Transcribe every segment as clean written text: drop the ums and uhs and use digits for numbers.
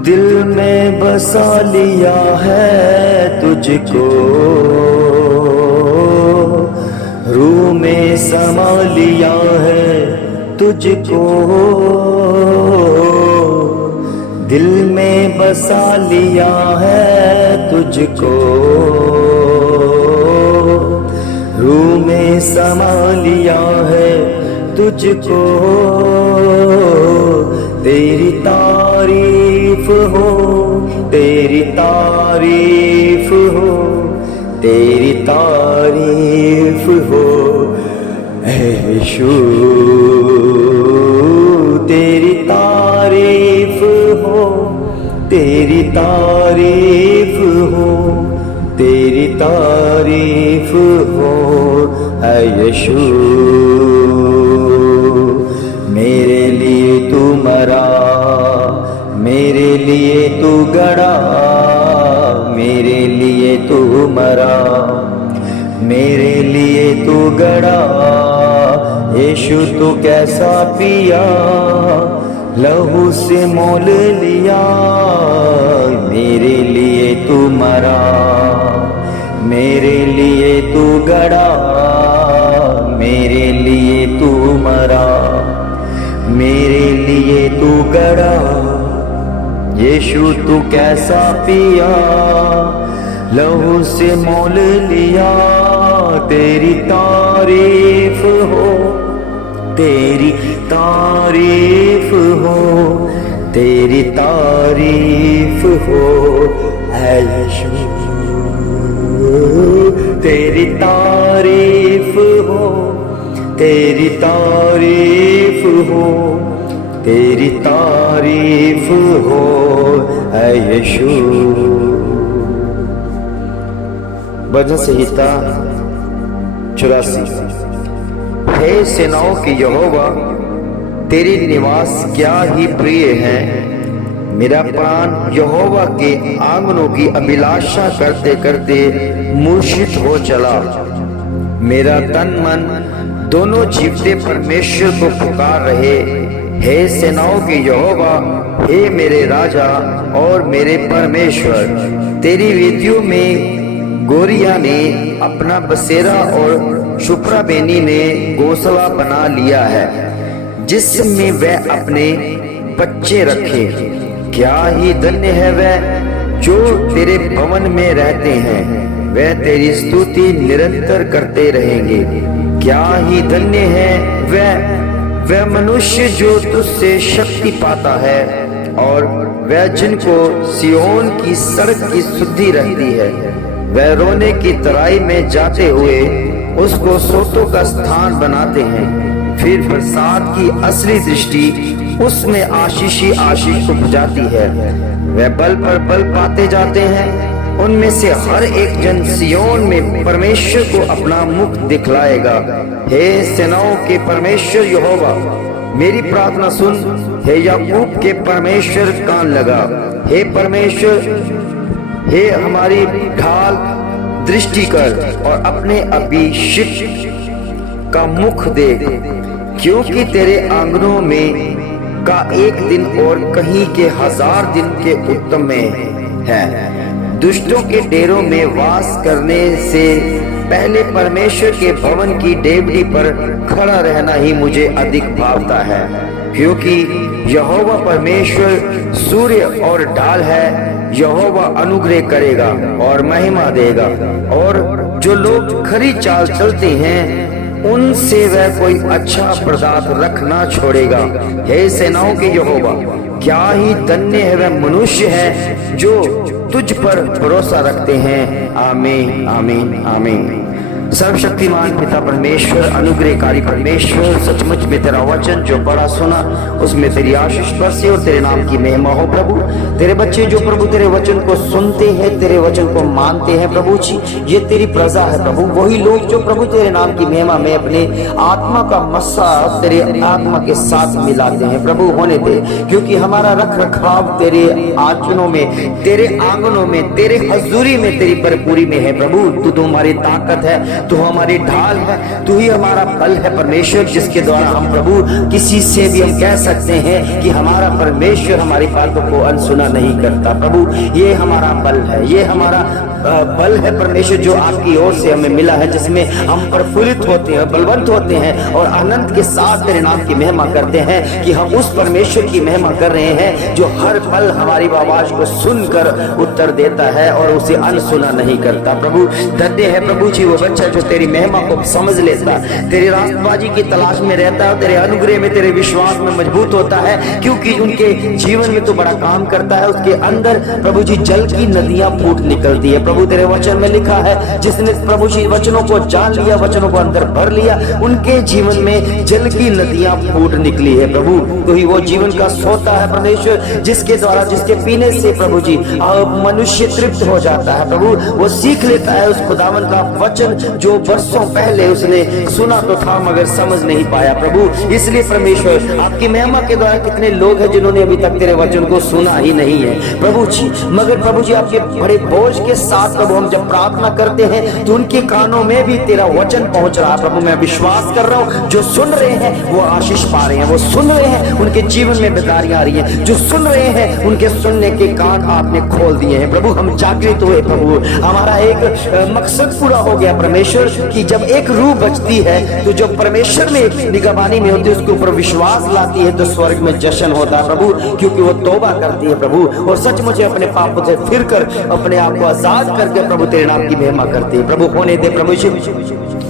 दिल में बसा लिया है तुझको, रूह में समा लिया है तुझको। दिल में बसा लिया है तुझको, रूह में समा लिया है तुझको। तेरी तारीफ हो, तेरी तारीफ हो, तेरी तारीफ हो ऐ यीशु। तेरी तारीफ हो, तेरी तारीफ हो, तेरी तारीफ हो ऐ यीशु। मेरे लिए तू मरा, मेरे लिए तू गड़ा, मेरे लिए तू मरा, मेरे लिए तू गड़ा। यीशु तू कैसा पिया, लहू से मोल लिया। मेरे लिए तू मरा, मेरे लिए तू गड़ा, मेरे लिए तू मरा, मेरे लिए तू गड़ा। यीशु तू कैसा पिया, लहू से मोल लिया। तेरी तारीफ हो, तेरी तारीफ हो, तेरी तारीफ हो ऐ यीशु। तेरी तारीफ हो, तेरी तारीफ हो, तेरी तारीफ हो ऐ यीशु। भजन संहिता 84। हे सेनाओं की यहोवा, तेरी निवास क्या ही प्रिय है। मेरा प्राण यहोवा के आंगनों की अभिलाषा करते करते मूर्छित हो चला। मेरा तन मन दोनों जीवते परमेश्वर को पुकार रहे। हे सेनाओं की यहोवा, हे मेरे राजा और मेरे परमेश्वर, तेरी वेदियों में गोरिया ने अपना बसेरा और शुप्रा बेनी ने घोंसला बना लिया है, जिसमें वह अपने बच्चे रखे। क्या ही धन्य है वह जो तेरे भवन में रहते हैं, वह तेरी स्तुति निरंतर करते रहेंगे। क्या ही धन्य है वह मनुष्य जो तुझसे शक्ति पाता है, और वह जिनको सियोन की सड़क की सुधि रहती है। वह रोने की तराई में जाते हुए उसको सोतों का स्थान बनाते हैं। फिर बरसात की असली दृष्टि उसमें आशीष ही आशीष को बुझाती है। वह बल पर बल पाते जाते हैं उनमें से हर एक जन सियोन में परमेश्वर को अपना मुख दिखलाएगा। हे सेनाओं के परमेश्वर यहोवा, मेरी प्रार्थना सुन। हे याकूब के परमेश्वर, कान लगा। हे परमेश्वर, हे हमारी ढाल, दृष्टि कर और अपने अभिषिक्त का मुख देख, क्योंकि तेरे आंगनों में का एक दिन और कहीं के 1000 दिन के उत्तम में है। दुष्टों के डेरों में वास करने से पहले परमेश्वर के भवन की डेवढ़ी पर खड़ा रहना ही मुझे अधिक भावता है, क्योंकि यहोवा परमेश्वर सूर्य और ढाल है। यहोवा अनुग्रह करेगा और महिमा देगा, और जो लोग खरी चाल चलते हैं उनसे वह कोई अच्छा पदार्थ रख ना छोड़ेगा। हे सेनाओं के यहोवा, क्या ही धन्य है वह मनुष्य है जो तुझ पर भरोसा रखते हैं। आमीन, आमीन, आमीन। सर्वशक्तिमान पिता परमेश्वर, अनुग्रहकारी परमेश्वर, सचमुच में तेरा वचन जो पढ़ा सुना उसमें तेरी आशीष बरसे और तेरे नाम की महिमा हो। प्रभु, तेरे बच्चे जो प्रभु तेरे वचन को सुनते हैं, तेरे वचन को मानते हैं प्रभु जी, ये तेरी प्रजा है प्रभु। वही लोग जो प्रभु तेरे नाम की महिमा में अपने आत्मा का मस्सा तेरे आत्मा के साथ मिलाते हैं प्रभु, होने दे, क्योंकि हमारा रख रखाव तेरे आंचलों में, तेरे आंगनों में, तेरे हजूरी में, तेरी भरपूरी में है प्रभु। तू हमारी ताकत है, तू हमारी ढाल है, तू ही हमारा बल है परमेश्वर, जिसके द्वारा हम प्रभु किसी से भी हम कह सकते हैं कि हमारा परमेश्वर हमारी बातों को अनसुना नहीं करता प्रभु। ये हमारा बल है, ये हमारा बल है परमेश्वर, जो आपकी ओर से हमें मिला है, जिसमें हम प्रफुल्लित होते हैं, बलवंत होते हैं और आनंद के साथ तेरे नाम की महिमा करते हैं कि हम उस परमेश्वर की महिमा कर रहे हैं जो हर पल हमारी आवाज को सुनकर उत्तर देता है और उसे अनसुना नहीं करता प्रभु। धन्य है प्रभु जी वो बच्चा जो तेरी महिमा को समझ लेता, तेरी रास्तबाजी की तलाश में रहता है, तेरे अनुग्रह में, तेरे विश्वास में मजबूत होता है, क्योंकि उनके जीवन में तो बड़ा काम करता है। उसके अंदर प्रभु जी जल की नदियां फूट निकलती है प्रभु। तेरे वचन में लिखा है, जिसने प्रभु जी वचनों को जान लिया, वचनों को अंदर भर लिया, उनके जीवन में जल की नदियां फूट निकली है प्रभु। तो ही वो जीवन का सोता है परमेश्वर, जिसके द्वारा, जिसके पीने से प्रभु जी मनुष्य तृप्त हो जाता है प्रभु। वो सीख लेता है उस खुदावन का वचन जो वर्षों पहले उसने सुना तो था मगर समझ नहीं पाया प्रभु। इसलिए परमेश्वर आपकी महिमा के द्वारा कितने लोग हैं जिन्होंने अभी तक तेरे वचन को सुना ही नहीं है प्रभु जी, मगर प्रभु जी आपके बड़े बोझ के साथ प्रभु हम जब प्रार्थना करते हैं तो उनके कानों में भी तेरा वचन पहुंच रहा है प्रभु। मैं विश्वास कर रहा हूं जो सुन रहे हैं वो आशीष पा रहे हैं, वो सुन रहे हैं उनके जीवन में बेदारियां आ रही है, जो सुन रहे हैं उनके सुनने के कान आपने खोल दिए हैं प्रभु। हम जागृत हुए प्रभु, हमारा एक मकसद पूरा हो गया परमेश्वर कि जब एक रूह बचती है तो जो परमेश्वर में निगरानी में होती है उसके ऊपर विश्वास लाती है तो स्वर्ग में जश्न होता है प्रभु, क्योंकि वो तौबा करती है प्रभु और सचमुच अपने पापों से फिर कर अपने आप को आजाद करके प्रभु तेरे नाम की महिमा करते हैं प्रभु। होने दे प्रभु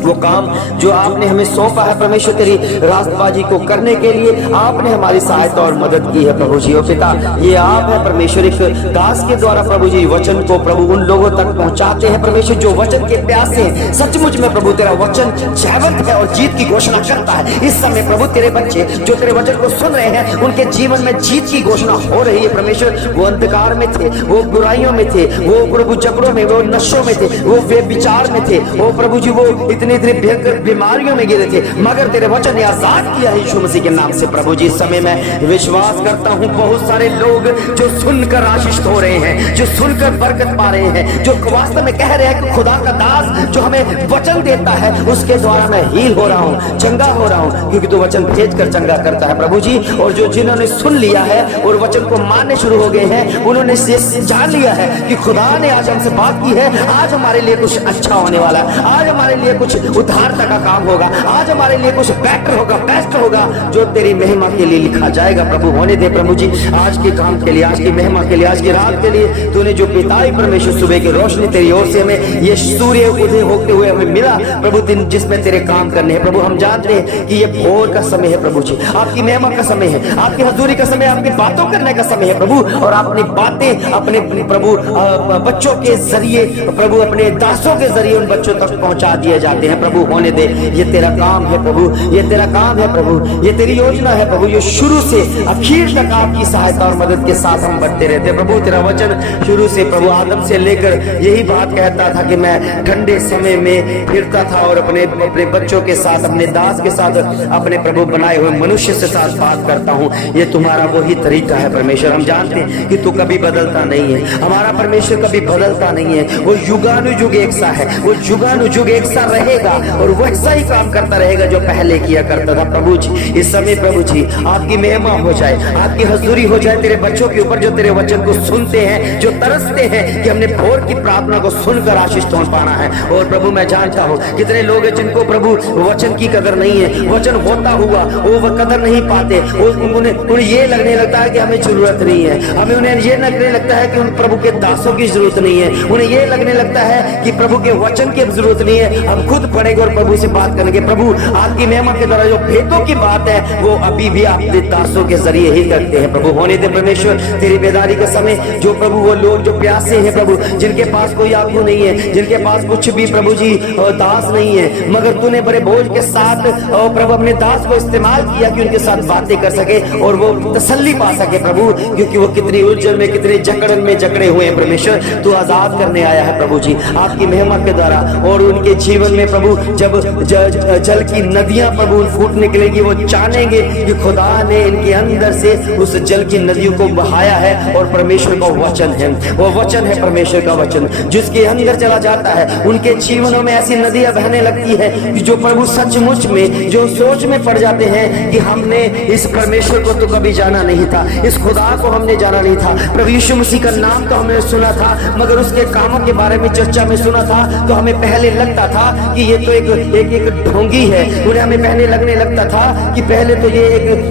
वो काम जो आपने हमें सौंपा है परमेश्वर, तेरी रास्तबाजी को करने के लिए आपने हमारी सहायता और मदद की है प्रभु जी। ओ पिता, ये आप है परमेश्वर, एक दास के द्वारा प्रभु जी वचन को प्रभु उन लोगों तक पहुंचाते हैं परमेश्वर जो वचन के प्यासे हैं। सचमुच में प्रभु तेरा वचन जैवंत है और जीत की घोषणा करता है। इस समय प्रभु तेरे बच्चे जो तेरे वचन को सुन रहे हैं उनके जीवन में जीत की घोषणा हो रही है परमेश्वर। वो अंधकार में थे, वो बुराइयों में थे, वो प्रभु जबरों में, वो नशों में थे, वो विचार में थे, वो प्रभु जी वो इतनी भयंकर बीमारियों में गिरे थे, मगर तेरे वचन ने आजाद किया यीशु मसीह के नाम से प्रभु जी। इस समय मैं विश्वास करता हूं बहुत सारे लोग जो सुनकर आशीषित हो रहे हैं, जो सुनकर बरकत पा रहे हैं, जो वास्तव में कह रहे हैं कि खुदा का दास जो हमें वचन देता है उसके द्वारा मैं हील हो रहा हूं, चंगा हो रहा हूं, क्योंकि तू वचन भेज कर चंगा करता है प्रभु जी। और जो जिन्होंने सुन लिया है और वचन को मानने शुरू हो गए हैं, उन्होंने जान लिया है कि खुदा ने आज हमसे बात की है, आज हमारे लिए कुछ अच्छा होने वाला है, आज हमारे लिए कुछ उद्धारता का काम होगा, आज हमारे लिए कुछ बेटर होगा, बेस्ट होगा, जो तेरी महिमा के लिए लिखा जाएगा प्रभु। होने दे प्रभु जी आज के काम के लिए, आज की महिमा के लिए, आज की रात के लिए तूने जो पिताई परमेश्वर सुबह की रोशनी तेरी ओर से हमें ये सूर्य उदय होते हुए हमें मिला प्रभु, दिन जिसमें तेरे काम करने हैं प्रभु। हम जानते हैं कि ये भोर का समय है प्रभु जी, आपकी महिमा का समय है, आपकी हजूरी का समय, आपकी बातों करने का समय है प्रभु। और अपनी बातें अपने प्रभु बच्चों के जरिए प्रभु, अपने दासों के जरिए उन बच्चों तक पहुंचा दिए जाते हैं हैं प्रभु होने दे। ये तेरा काम है प्रभु, ये तेरा काम है प्रभु, ये तेरी योजना है प्रभु। ये शुरू से आखिर तक आपकी सहायता और मदद के साथ हम बढ़ते रहते हैं प्रभु। तेरा वचन शुरू से प्रभु आदम से लेकर यही बात कहता था कि मैं ठंडे समय में फिरता था और अपने बच्चों के साथ, अपने दास के साथ, अपने प्रभु बनाए हुए मनुष्य से साथ बात करता हूँ। ये तुम्हारा वही तरीका है परमेश्वर। हम जानते हैं कि तू कभी बदलता नहीं है, हमारा परमेश्वर कभी बदलता नहीं है। वो युगानुयुग एक सा है, वो युगानुयुग एक सा रहेगा और वैसा ही काम करता रहेगा जो पहले किया करता था। प्रभु जी इस समय प्रभु जी आपकी महिमा हो जाए, आपकी हजूरी हो जाए तेरे बच्चों के ऊपर जो तेरे वचन को सुनते हैं, जो तरसते हैं कि हमने भोर की प्रार्थना को सुनकर आशीष तोड़ पाना है। और प्रभु मैं जानता हूँ कितने लोग हैं जिनको प्रभु वचन की कदर नहीं है, वचन होता हुआ वो कदर नहीं पाते। उन्हें ये लगने लगता है कि हमें जरूरत नहीं है, हमें उन्हें ये लगने लगता है कि उन प्रभु के दासों की जरूरत नहीं है, उन्हें ये लगने लगता है कि प्रभु के वचन की जरूरत नहीं है। हम खुद पढ़ेंगे और प्रभु से बात करेंगे। प्रभु आपकी महिमा के द्वारा जो भेदों की बात है वो अभी भी आपके दासों के जरिए ही करते हैं प्रभु। होने दे परमेश्वर तेरी बेदारी का समय, जो प्रभु वो लोग जो प्यासे हैं प्रभु, जिनके पास कोई आगू नहीं है, जिनके पास कुछ भी प्रभु जी दास नहीं है, मगर तूने बड़े बोझ के साथ प्रभु अपने दास को इस्तेमाल किया कि उनके साथ बातें कर सके और वो तसल्ली पा सके प्रभु, क्योंकि वो कितनी उलझन में, कितने जकड़न में जकड़े हुए हैं परमेश्वर। तू आजाद करने आया है प्रभु जी आपकी महिमा के द्वारा। और उनके जीवन में प्रभु जब जल की नदियां प्रभु फूट निकलेगी, वो जानेंगे कि खुदा ने इनके अंदर से उस जल की नदियों को बहाया है और परमेश्वर का वचन है, वो वचन है परमेश्वर का वचन जिसके अंदर चला जाता है। उनके जीवनों में ऐसी नदियां बहने लगती है कि जो प्रभु सचमुच में जो सोच में पड़ जाते हैं कि हमने इस परमेश्वर को तो कभी जाना नहीं था, इस खुदा को हमने जाना नहीं था। प्रभु यीशु मसीह का नाम तो हमने सुना था, मगर उसके कामों के बारे में चर्चा में सुना था तो हमें पहले लगता था कि ये तो एक ढोंगी है। उन्हें हमें पहले लगने लगता था कि पहले तो ये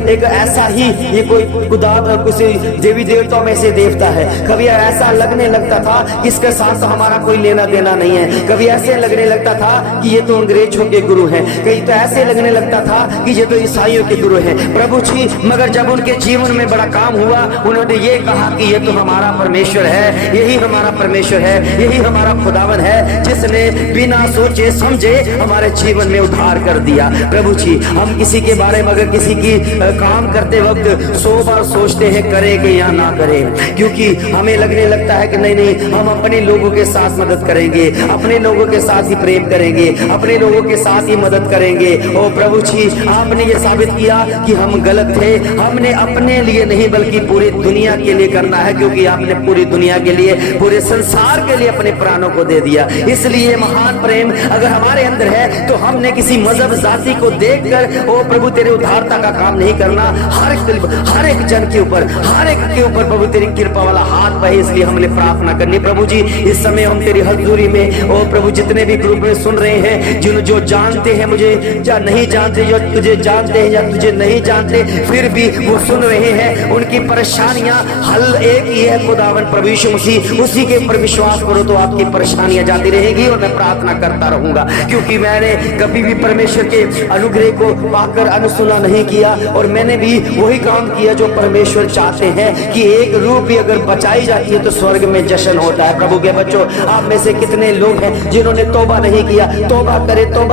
एक ऐसा ही ये कोई खुदा किसी देवी देवताओं में से देवता है। कभी ऐसा लगने लगता था कि इसके साथ हमारा कोई लेना देना नहीं है। कभी ऐसे लगने लगता था कि ये तो अंग्रेजों के गुरु हैं, कहीं तो ऐसे लगने लगता था कि ये तो ईसाइयों के गुरु हैं प्रभु जी। मगर जब उनके जीवन में बड़ा काम हुआ, उन्होंने ये कहा कि ये तो हमारा परमेश्वर है, यही हमारा परमेश्वर है, यही हमारा खुदावन है जिसने बिना सोचे समझे हमारे जीवन में उद्धार कर दिया। प्रभु जी हम किसी के बारे में अगर किसी की काम करते वक्त 100 बार सोचते हैं करेंगे या ना करें, क्योंकि हमें लगने लगता है कि नहीं हम अपने लोगों के साथ मदद करेंगे, अपने लोगों के साथ ही प्रेम करेंगे, अपने लोगों के साथ ही मदद करेंगे। ओ प्रभु जी आपने ये साबित किया कि हम गलत थे। हमने अपने लिए नहीं बल्कि पूरी दुनिया के लिए करना है, क्योंकि आपने पूरी दुनिया के लिए, पूरे संसार के लिए अपने प्राणों को दे दिया। इसलिए महान प्रेम अगर हमारे अंदर है तो हमने किसी मजहब जाति को देखकर ओ प्रभु तेरे उद्धारता का काम नहीं करना। हर एक जन के ऊपर, हर एक के ऊपर प्रभु तेरी कृपा वाला हाथ बहे, इसलिए हमने प्रार्थना करनी। प्रभु जी इस समय हम तेरी हजूरी में ओ प्रभु जितने भी ग्रुप में सुन रहे हैं, जो जानते हैं मुझे या नहीं जानते, जो तुझे जानते हैं या तुझे नहीं जानते, फिर भी वो सुन रहे हैं, उनकी परेशानियां हल एक ही है खुदावन प्रभु यीशु मसीह। उसी के ऊपर विश्वास करो तो आपकी परेशानियां जाती रहेगी। और मैं प्रार्थना करता रहूंगा क्योंकि मैंने कभी भी परमेश्वर के अनुग्रह को पाकर अनसुना नहीं किया और मैंने भी वही काम किया जो परमेश्वर चाहते हैं कि एक रूह भी अगर बचाई जाती है तो स्वर्ग में जश्न होता है। प्रभु के बच्चों आप में से कितने लोग हैं जिन्होंने तौबा नहीं किया? तौबा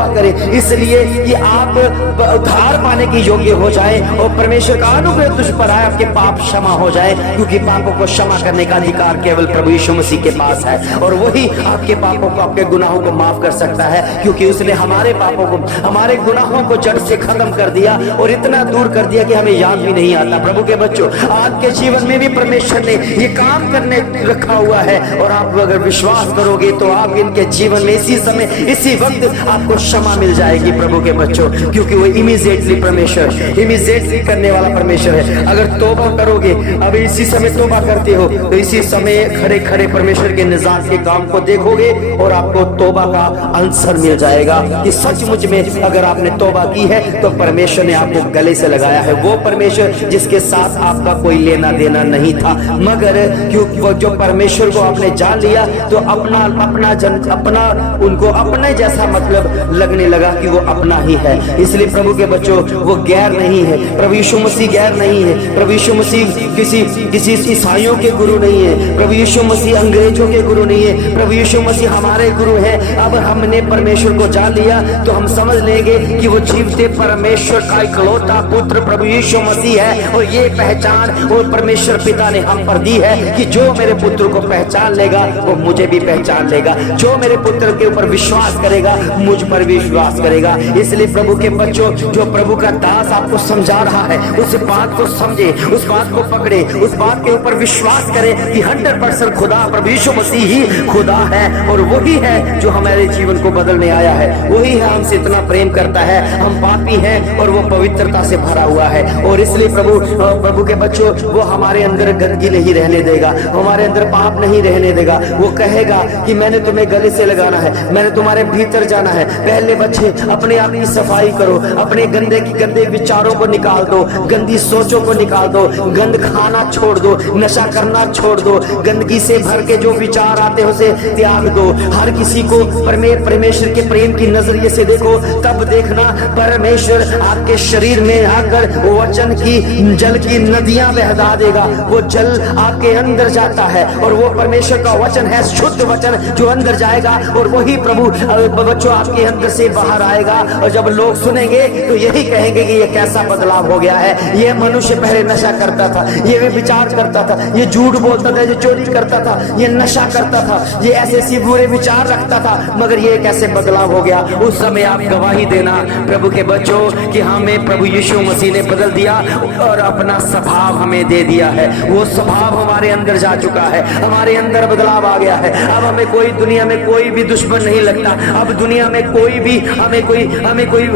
करे इसलिए कि आप उद्धार पाने के योग्य हो जाए और परमेश्वर का अनुग्रह तुझ पर आए, आपके पाप क्षमा हो जाए, क्योंकि पापों को क्षमा करने का अधिकार केवल प्रभु यीशु मसीह के पास है और वही आपके पापों को, आपके गुनाहों को माफ कर सकता है, क्योंकि उसने हमारे पापों को, हमारे गुनाहों को जड़ से खत्म कर दिया और इतना दूर कर दिया कि हमें याद भी नहीं आता। प्रभु के बच्चों आपके जीवन में भी परमेश्वर ने ये काम करने रखा हुआ है और आप अगर विश्वास करोगे तो आप इनके जीवन में इसी समय, इसी वक्त आपको क्षमा मिल जाएगी। प्रभु के बच्चों क्योंकि वो इमीडिएटली परमेश्वर, इमीडिएटली करने वाला परमेश्वर है। अगर तौबा करोगे, अभी इसी समय तौबा करते हो तो इसी समय खड़े खड़े परमेश्वर के निजात के काम को देखोगे और आपको तौबा का आंसर मिल जाएगा कि सचमुच में अगर आपने तौबा की है तो परमेश्वर ने आपको गले से लगाया है। वो परमेश्वर जिसके साथ आपका कोई लेना देना नहीं था, मगर क्योंकि वो जो परमेश्वर को आपने जान लिया तो अपना उनको अपने जैसा मतलब लगने लगा कि वो अपना ही है। इसलिए प्रभु के बच्चों वो गैर नहीं है, प्रभु यीशु मसीह गैर नहीं है। प्रभु यीशु मसीह किसी ईसाइयों के गुरु नहीं है, प्रभु यीशु मसीह अंग्रेजों के गुरु नहीं है, प्रभु यीशु मसीह हमारे गुरु हैं। अब हमने परमेश्वर परमेश्वर को जान लिया तो हम समझ लेंगे कि वो जीवते परमेश्वर का इकलौता पुत्र प्रभु यीशु मसीह है। और ये पहचान वो परमेश्वर पिता ने हम पर दी है कि जो मेरे पुत्र को पहचान लेगा वो मुझे भी पहचान लेगा, जो मेरे पुत्र के ऊपर विश्वास करेगा मुझ पर भी विश्वास करेगा। इसलिए प्रभु के बच्चों, जो प्रभु का दास आपको समझा रहा है उस बात को समझे, उस बात को पकड़े, उस बात के ऊपर विश्वास करे कि 100% खुदा प्रभु यीशु मसीह ही खुदा है और वही है जो हमारे जीवन को बदलने आया है, वही है हमसे इतना प्रेम करता है। हम पापी हैं और वो पवित्रता से भरा हुआ है। और इसलिए प्रभु के बच्चों, वो हमारे अंदर गंदगी नहीं रहने देगा, हमारे अंदर पाप नहीं रहने देगा। वो कहेगा कि मैंने तुम्हें गले से लगाना है, मैंने तुम्हारे भीतर जाना है। पहले बच्चे अपने आप की सफाई करो, अपने गंदे विचारों को निकाल दो, गंदी सोचों को निकाल दो, गंद खाना छोड़ दो, नशा करना छोड़ दो, गंदगी से भर के जो विचार आते हैं उसे त्याग दो। हर किसी को परमेश्वर के प्रेम की नजरिए से देखो, तब देखना परमेश्वर आपके शरीर में आकर वचन की जल की नदियां बहला देगा। वो जल आपके अंदर जाता है और वो परमेश्वर का वचन है, शुद्ध वचन जो अंदर जाएगा और वही प्रभु बच्चों आपके अंदर से बाहर आएगा। और जब लोग सुनेंगे तो यही कहेंगे कि ये कैसा बदलाव हो गया है। ये मनुष्य पहले नशा करता था, ये विचार करता था, ये झूठ बोलता था, ये चोरी करता था, ये नशा करता था, ये ऐसे बुरे विचार रखता था, मगर ये कैसे बदलाव हो गया। उस समय आप गवाही देना प्रभु के बच्चों कि हमें प्रभु यीशु मसीह ने बदल दिया और अपना स्वभाव हमें दे दिया है। वो स्वभाव हमारे अंदर जा चुका है, हमारे अंदर बदलाव आ गया है। अब हमें कोई दुनिया में कोई भी दुश्मन नहीं लगता। अब दुनिया में कोई भी हमें कोई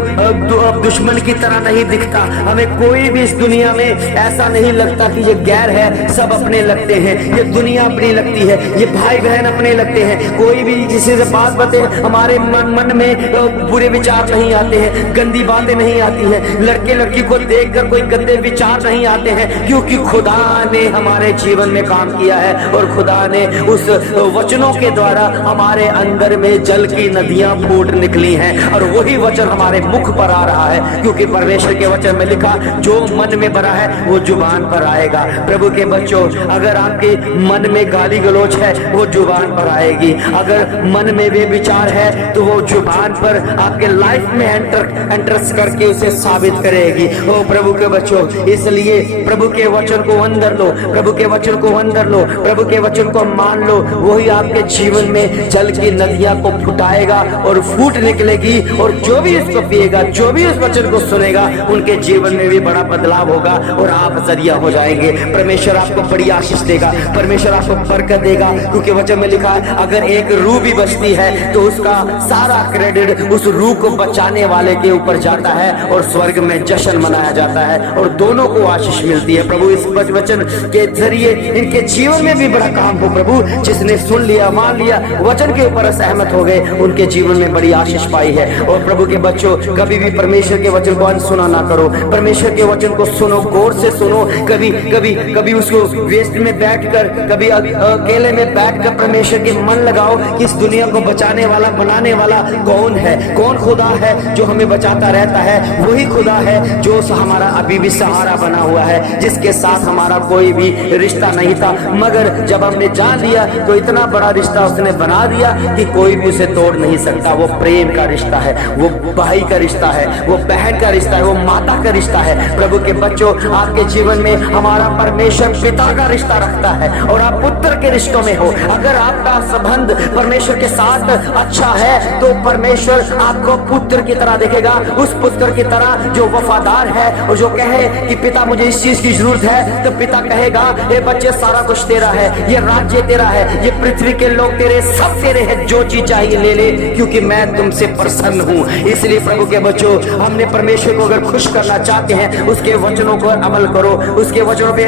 दुश्मन की तरह नहीं दिखता। हमें कोई भी इस दुनिया में ऐसा नहीं लगता कि ये गैर है। सब अपने लगते हैं, ये दुनिया अपनी लगती है, ये भाई बहन अपने लगते हैं। कोई भी किसी से बात बते हमारे मन में बुरे विचार नहीं आते हैं, गंदी बातें नहीं आती हैं, लड़के लड़की को देखकर कोई गंदे विचार नहीं आते हैं, क्योंकि खुदा ने हमारे जीवन में काम किया है और खुदा ने उस वचनों के द्वारा हमारे अंदर में जल की नदियां फूट निकली हैं। और वही वचन हमारे मुख पर आ रहा है, क्योंकि परमेश्वर के वचन में लिखा जो मन में भरा है वो जुबान पर आएगा। प्रभु के बच्चों, अगर आपके मन में गाली गलौज है वो जुबान पर आएगी, अगर मन में वे विचार है तो वो जुबान पर आपके लाइफ में एंटर्स करके उसे साबित करेगी। ओ प्रभु के बच्चों, इसलिए प्रभु के वचन को अंदर लो, प्रभु के वचन को अंदर लो, प्रभु के वचन को मान लो। वही आपके जीवन में जल की नदियां को फुटाएगा और फूट निकलेगी। और जो भी इसको पिएगा, जो भी उस वचन को सुनेगा, उनके जीवन में भी बड़ा बदलाव होगा और आप जरिया हो जाएंगे। परमेश्वर आपको बड़ी आशीष देगा, परमेश्वर आपको बरकत देगा, क्योंकि वचन में लिखा है अगर एक रूह भी बचती है तो उसका सारा क्रेडिट उस रूह को बचाने वाले के ऊपर जाता है और स्वर्ग में जश्न मनाया जाता है और दोनों को आशीष मिलती है। प्रभु इस वचन के जरिए इनके जीवन में भी बड़ा काम हो। प्रभु जिसने सुन लिया, मान लिया, वचन के ऊपर सहमत हो गए, उनके जीवन में बड़ी आशीष पाई है। और प्रभु के बच्चों, कभी भी परमेश्वर के वचन को अनसुना ना करो, परमेश्वर के वचन को सुनो, गौर से सुनो। कभी उसको वेस्ट में बैठकर, कभी अकेले में बैठकर परमेश्वर के मन लगाओ कि इस दुनिया को बचाने वाला, बनाने वाला कौन है, कौन खुदा है जो हमें बचाता रहता है। वही खुदा है जो हमारा अभी भी सहारा बना हुआ है, जिसके साथ हमारा कोई भी रिश्ता नहीं था, मगर जब हमने जान लिया तो इतना बड़ा रिश्ता उसने बना दिया कि कोई भी उसे तोड़ नहीं सकता। वो प्रेम का रिश्ता है, वो भाई का रिश्ता है, वो बहन का रिश्ता है, वो माता का रिश्ता है। प्रभु के बच्चों, आपके जीवन में हमारा परमेश्वर पिता का रिश्ता रखता है और आप पुत्र के रिश्तों में हो। अगर आपका संबंध परमेश्वर के साथ अच्छा है तो परमेश्वर आपको पुत्र की तरह देखेगा, उस पुत्र की तरह जो वफादार है और जो कहे कि पिता मुझे इस चीज की जरूरत है, तो पिता कहेगा ये बच्चे सारा कुछ तेरा है, ये राज्य तेरा है, ये पृथ्वी के लोग तेरे, सब तेरे हैं, जो चीज चाहिए ले ले, क्योंकि मैं तुमसे प्रसन्न हूँ। इसलिए प्रभु के बच्चों, हमने परमेश्वर को अगर खुश करना चाहते हैं, उसके वचनों पर अमल करो, उसके वचनों पे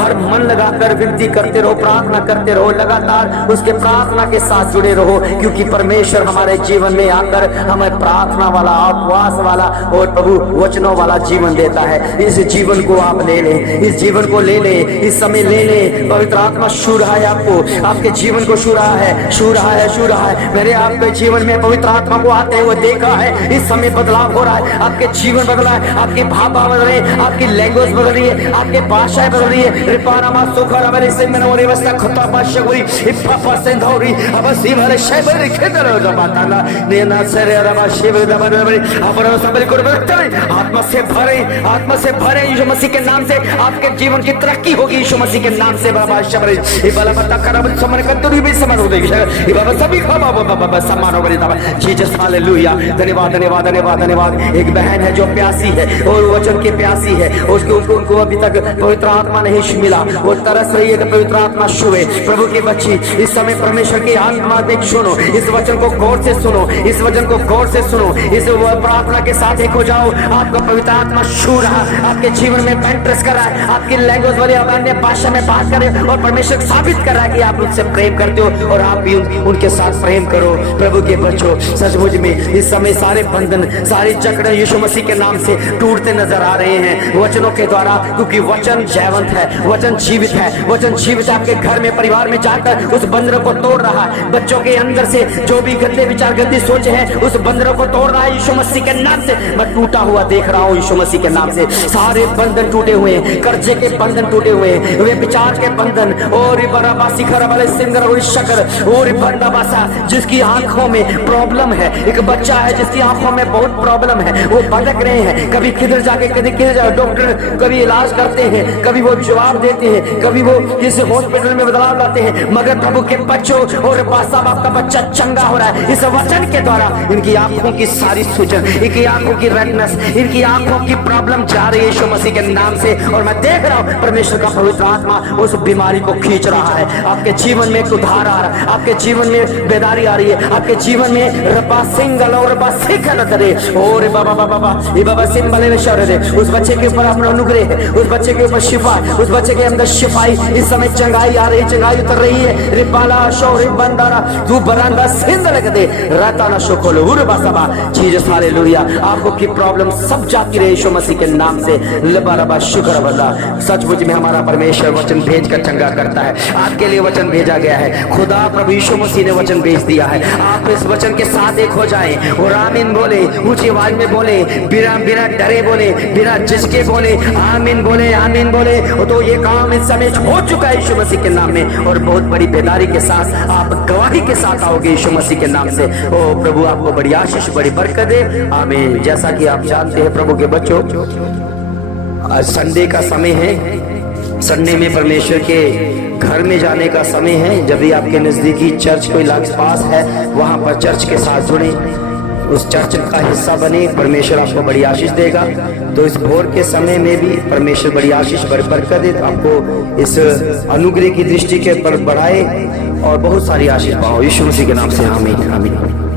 हर मन लगाकर विनती करते रहो, प्रार्थना करते रहो, लगातार उसके प्रार्थना के साथ जुड़े रहो, क्योंकि परमेश्वर हमारे जीवन में आकर हमें प्रार्थना वाला, उपवास वाला और प्रभु वचनों वाला जीवन देता है। इस जीवन को आप ले लें, इस जीवन को ले लें, इस समय ले लें। पवित्र आत्मा छू रहा है आपको, आपके जीवन को छू रहा है, छू रहा है, छू रहा है। मेरे आपके जीवन में पवित्र आत्मा को आते हुए देखा है, इस समय बदलाव हो रहा है, आपके जीवन बदला है, आपकी भाषा बदल रही है, आपकी लैंग्वेज बदल रही है, आपकी भाषाएं बदल रही है। रिपानामा सुखर हमारे से मैंने वो व्यवस्था खत्ता भाषा हुई, इप्पा परसेंट हो रही, अब सी भरे शेबर खेतर हो जाता आत्मा से भरे, आत्मा से भरे यीशु मसीह के नाम से। आपके जीवन की तरक्की होगी यीशु मसीह के नाम से। बाबा शबरे ये बाला पता करब समन कतरी भी समन हो देगी ये बाबा सभी बाबा सम्मान हो बता जीसस हालेलुया। धन्यवाद धन्यवाद धन्यवाद धन्यवाद। एक बहन है जो प्यासी है और वचन की प्यासी है, उसके उनको अभी तक पवित्र आत्मा नहीं मिला, वो तरस रही है कि पवित्र आत्मा छुए। प्रभु की बच्ची इस समय परमेश्वर की आत्मा देख सुनो, इस वचन को गौर से सुनो, इस वचन को गौर से सुनो, इस प्रार्थना के साथ एक हो जाओ। आपका पवित्र आत्मा छू रहा, आपके जीवन में पेंट्रेस कर रहा है, आपकी लैंग्वेज वाली अन्य भाषा में बात करे और परमेश्वर साबित कर रहा है कि आप उनसे प्रेम करते हो और आप भी उनके साथ प्रेम करो। प्रभु के बच्चों सचमुच में इस समय सारे बंधन, सारी जकड़ें यीशु मसीह के नाम से टूटते नजर आ रहे हैं वचनों के द्वारा, क्योंकि वचन जयवंत है, वचन जीवित है, वचन जीवित है। आपके घर में परिवार में जाकर उस बंधन को तोड़ रहा है। बच्चों के अंदर से जो भी गंदे विचार गंदी सोचे हैं उस बंधनों को तोड़ रहा है यीशु मसीह के नाम से। मैं टूटा हुआ देख रहा हूँ यीशु मसीह के नाम से। सारे बंधन टूटे हुए हैं, कर्जे के बंधन टूटे हुए हैं, वे विचार के बंधन और जिसकी आंखों में प्रॉब्लम है, एक बच्चा है जिसकी आंखों में बहुत प्रॉब्लम है, वो भटक रहे हैं, कभी किधर जाके कभी किधर जाके डॉक्टर कभी इलाज करते हैं, कभी वो जवाब देते हैं, कभी वो किसी हॉस्पिटल में बदलाव लाते हैं, मगर प्रभु के बच्चों और साहब आपका बच्चा चंगा हो रहा है इस वचन के द्वारा। इनकी आंखों की सारी सूजन, इनकी आंखों की रेडनेस, इनकी आंखों की प्रॉब्लम जा रही है यीशु मसीह के नाम से। और मैं देख रहा हूँ परमेश्वर का पवित्र आत्मा उस बीमारी को खींच रहा है। आपके जीवन में एक उद्धार आ रहा है, आपके जीवन में बेदारी आ रही है, आपके जीवन में रबा सिंगल और रबा सिंगल करे और बाबा बाबा बाबा ये बाबा सिंबले में शौर्य दे। उस बच्चे के ऊपर अपना अनुग्रह है, उस बच्चे के ऊपर शिफा, उस बच्चे के अंदर शिफाई इस समय चंगाई आ रही, चंगाई उतर रही है। रिपाला शौर्य बंदारा तू बरांदा सिंदल दे रताना शोकोलो उरबा सबा जीसस हालेलुया। आंखों की प्रॉब्लम सब जाती रहे यीशु मसीह के नाम से। लबा रबा शुक्र बंदा सचमुच में हमारा परमेश्वर वचन भेजकर चंगा करता है। आपके लिए वचन भेजा गया है, खुदा प्रभु यीशु मसीह ने वचन भेज दिया है। आप इस वचन के साथ एक हो जाएं और आमीन बोले, ऊंची आवाज में बोले, बिना बिना डरे बोले, बिना झिझके बोले, आमीन बोले, आमीन बोले। तो ये काम इस समय हो चुका है यीशु मसीह के नाम में और बहुत बड़ी बेदारी के साथ आप गवाही के साथ आओगे यीशु मसीह के नाम से। ओ प्रभु आपको बड़ी आशीष बड़ी बरकत दे, आमीन। जैसा कि आप जानते हैं प्रभु के बच्चों, आज संडे का समय है, संडे में परमेश्वर के घर में जाने का समय है। जब भी आपके नजदीकी चर्च कोई पास है वहां पर चर्च के साथ जुड़े, उस चर्च का हिस्सा बने, परमेश्वर आपको बड़ी आशीष देगा। तो इस भोर के समय में भी परमेश्वर बड़ी आशीष बरकत दे, आपको इस अनुग्रह की दृष्टि के पर बढ़ाए और बहुत सारी आशीष पाओ यीशु मसीह के नाम से। आमीन आमीन।